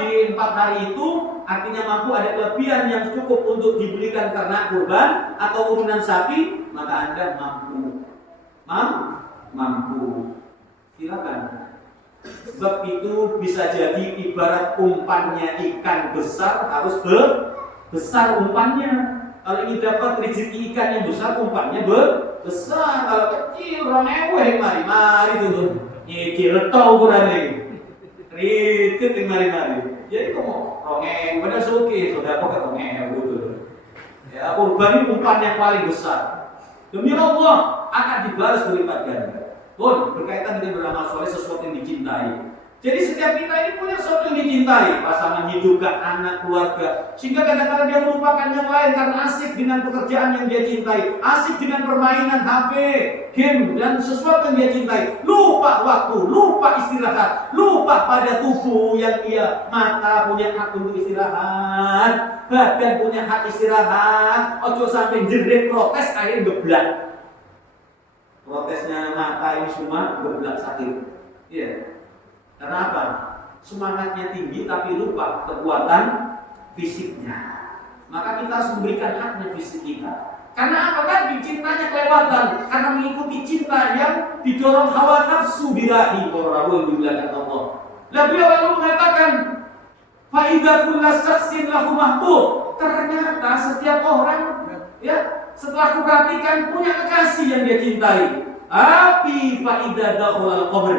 di 4 hari itu, artinya mampu ada kelebihan yang cukup untuk dibelikan ternak kurban atau urunan sapi, maka Anda mampu. Mampu. Silakan. Sebab itu bisa jadi ibarat umpannya ikan besar harus besar umpannya. Kalau ingin dapat rezeki ikan yang besar, umpannya besar. Kalau kecil, romewe, mari dulu. Nyicil tau kurang lagi. Ritip mari. Jadi kamu romewe, pada suki, sudah apa ke romewe dulu. Ya, kurban ini umpan yang paling besar. Demi Allah akan dibalas berlipat ganda. Pun berkaitan dengan beramal soleh, sesuatu yang dicintai. Jadi setiap kita ini punya sesuatu yang dicintai, pasangan hidup, anak, keluarga. Sehingga kadang-kadang dia melupakan yang lain karena asik dengan pekerjaan yang dia cintai, asik dengan permainan HP, game, dan sesuatu yang dia cintai. Lupa waktu, lupa istirahat, lupa pada tubuh yang dia, mata punya hak untuk istirahat, badan punya hak istirahat. Ojo sampai jerit protes, akhirnya geblak. Protesnya mata ini semua geblak sakit. Iya. Karena apa? Semangatnya tinggi tapi lupa kekuatan fisiknya. Maka kita harus memberikan haknya fisik kita. Karena apa kan? Cintanya kelewatan. Karena mengikuti cinta yang didorong hawa nafsu birahi. Orang dibilangkan Allah. Lalu beliau lalu mengatakan, "Faidah kulla saksin lahu mahbub." Ternyata setiap orang, ya, setelah kuperhatikan punya kekasih yang dia cintai. Api faidah dakhulal qabr.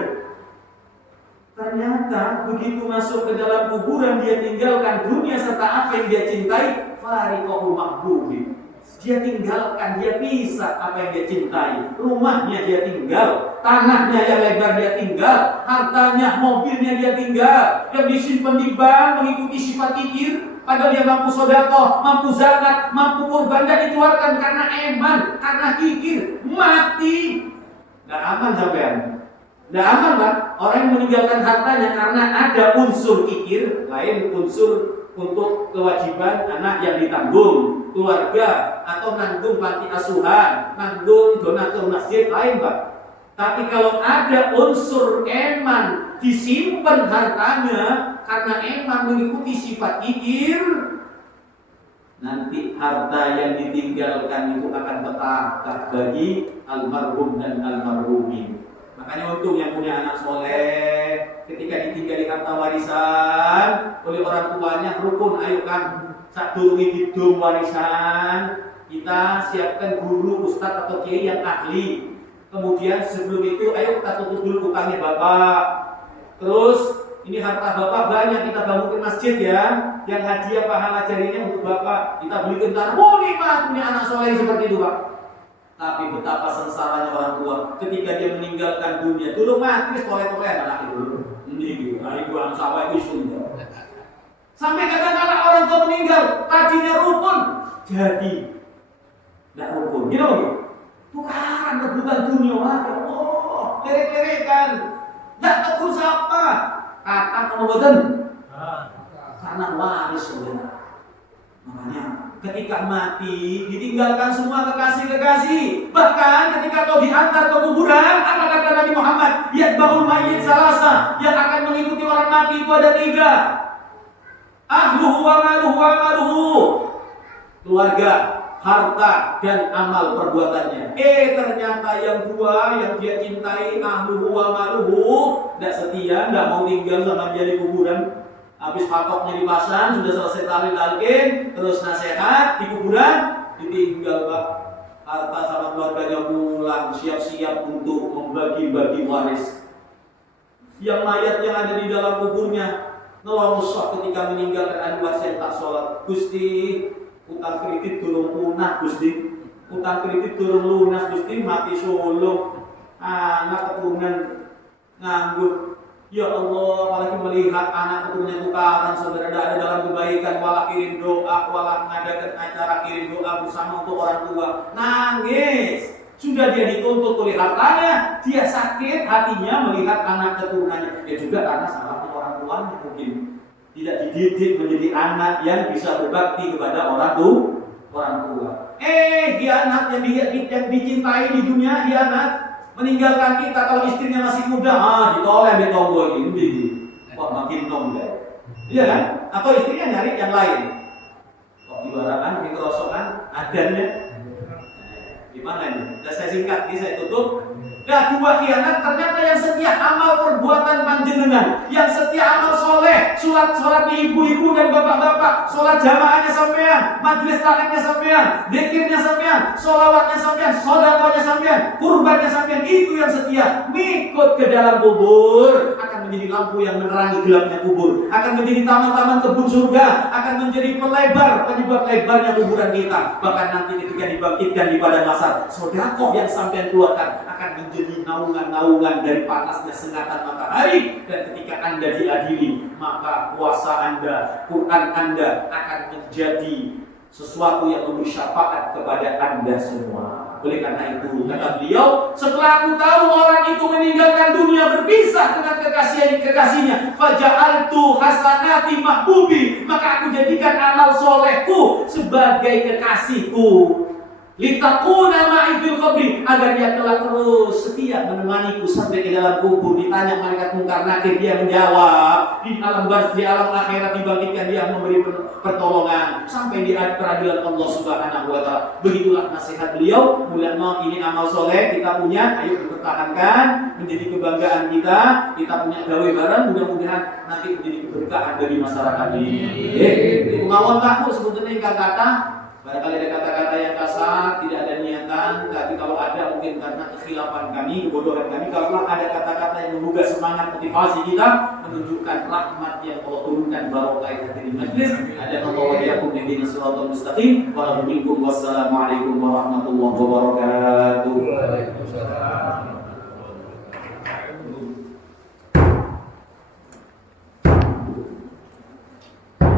Ternyata begitu masuk ke dalam kuburan dia tinggalkan dunia serta apa yang dia cintai, fariqahu mahbubi. Dia tinggalkan, dia pisah apa yang dia cintai. Rumahnya dia tinggal, tanahnya yang lebar dia tinggal, hartanya, mobilnya dia tinggal, yang disimpan di bank mengikuti sifat kikir. Padahal dia mampu sedekah, mampu zakat, mampu kurban dan dikeluarkan karena eman, karena kikir, mati. Nggak aman sampean. Nggak aman Pak, orang yang meninggalkan hartanya karena ada unsur kikir, lain unsur untuk kewajiban anak yang ditanggung, keluarga, atau nanggung panti asuhan, nanggung donatur masjid, lain Pak. Tapi kalau ada unsur eman, disimpan hartanya karena eman mengikuti sifat kikir, nanti harta yang ditinggalkan itu akan petaka bagi almarhum dan almarhumin. Makanya untung yang punya anak soleh, ketika ditinggali harta warisan oleh orang tuanya, rukun, ayo kan sak durunge kidung warisan, kita siapkan guru, ustadz atau kiai yang ahli. Kemudian sebelum itu, ayo kita tutup dulu utangnya bapak. Terus ini harta bapak banyak, kita bangunkan masjid ya, yang hadiah pahala jarinya untuk bapak. Kita belikan tanah, oh nikmat punya anak soleh seperti itu pak. Tapi betapa sengsaranya orang tua ketika dia meninggalkan dunia. Dulu mati soleh-soleh anak itu. Ini ibu anak sawah itu sudah. Sampai kadang-kadang orang tua meninggal, tadinya rukun jadi tidak rukun. Gitu loh. Tukaran rebutan dunia lagi. Oh, lerek-lerekan. Tidak tahu siapa. Kata kemudian karena waris sebenarnya. Makanya ketika mati ditinggalkan semua kekasih-kekasih. Bahkan ketika kau diantar ke kuburan, apa kata Nabi Muhammad? Yatba'ul mayyit salasa, yang akan mengikuti orang mati itu ada 3. Ahluhu wa maluhu wa amaluhu. Keluarga, harta dan amal perbuatannya. Ternyata yang 2 yang dia cintai, ahluhu wa maluhu, tidak setia, tidak mau tinggal sama dia di kuburan. Habis patoknya dipasang, sudah selesai talin, terus nasihat di kuburan, ditinggal pak. Harta sama keluarganya pulang, siap-siap untuk membagi-bagi waris. Yang mayat yang ada di dalam kuburnya ngelongsoh ketika meninggalkan ahli waris yang tak sholat. Gusti, utang kredit durung punah Gusti, utang kredit durung lunas Gusti, mati solo, anak keturunan nganggur. Ya Allah, apalagi melihat anak keturunan tukaran, saudara, tidak ada dalam kebaikan, walah kirim doa, walah mengadakan acara kirim doa bersama untuk orang tua. Nangis. Sudah dia dituntut oleh hartanya, dia sakit hatinya melihat anak keturunannya. Ya juga karena salahnya orang tuanya mungkin tidak dididik menjadi anak yang bisa berbakti kepada orang tua. Hianat yang dicintai di dunia, hianat. Meninggalkan kita kalau istrinya masih muda, ditoleh di tonggo ini, wah makin nongol, iya kan? Atau istrinya nyari yang lain, kok dibarakan, dikerosokan, adanya, gimana ini? Saya singkat, ini saya tutup. Nah, 2 khianat ternyata yang setia amal perbuatan panjenengan, yang setia amal soleh, sholat ibu-ibu dan bapak-bapak, sholat jamaahnya sampean, majelis taklimnya sampean, dzikirnya sampean, sholawatnya sampean, sedekahnya sampean, kurbannya sampean, itu yang setia. Ngikut ke dalam kubur akan menjadi lampu yang menerangi gelapnya kubur, akan menjadi taman-taman kebun surga, akan menjadi penyebab lebarnya kuburan kita. Bahkan nanti ketika dibangkitkan di padang mahsyar, sedekah yang sampean keluarkan akan menjadi naungan-naungan dari panasnya sengatan matahari. Dan ketika Anda diadili, maka puasa Anda, Quran Anda akan menjadi sesuatu yang memberi syafaat kepada Anda semua. Oleh karena itu, kata beliau, setelah aku tahu orang itu meninggalkan dunia, berpisah dengan kekasihnya, faja'altu hasanati mahbubi, maka aku jadikan amal solehku sebagai kekasihku. Litakuna ma'i fil qabri, agar dia telah terus setia menemaniku sampai ke dalam kubur. Ditanya malaikat mungkar nakir, dia menjawab. Di alam barzah, di alam akhirat dibangkitkan, dia memberi pertolongan sampai di peradilan Allah Subhanahu wa taala. Begitulah nasihat beliau. Mulia-mulia ini amal soleh kita punya, ayo dipertahankan menjadi kebanggaan kita. Kita punya gawe bareng, mudah-mudahan nanti menjadi keberkahan bagi masyarakat ini. Mawon kamu sebetulnya ingkang kata, barangkali ada kata-kata yang kasar, tidak ada niatan, tapi kalau ada mungkin karena kekhilafan kami, kebodohan kami. Kalau ada kata-kata yang menggugah semangat motivasi kita, menunjukkan rahmat yang Allah turunkan barokah di majlis. Ada Allah wa iyyakum ihdinas siratal mustaqim. Wassalamualaikum warahmatullahi wabarakatuh.